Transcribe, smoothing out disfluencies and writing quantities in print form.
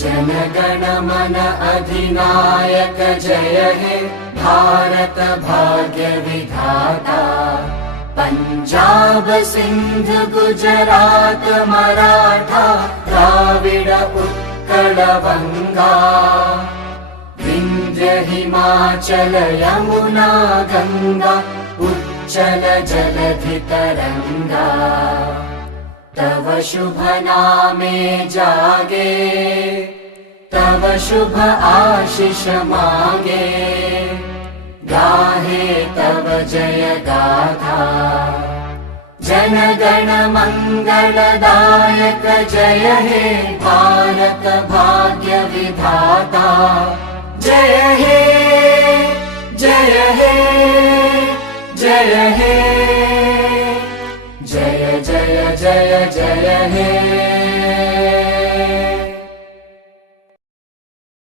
जनगण मन अधिनायक जय हे भारत भाग्य विधाता। पंजाब सिंध गुजरात मराठा द्राविड उत्कल बंगा। विंध्य हिमाचल यमुना गंगा उच्चल जलधि तरंगा। तव शुभ नामे जागे तव शुभ आशीष मांगे। गाहे तव जय गाथा जन गण मंगलदायक जय हे भारत भाग्य विधाता। जय हे जय हे जय हे जय जय जय जय हे।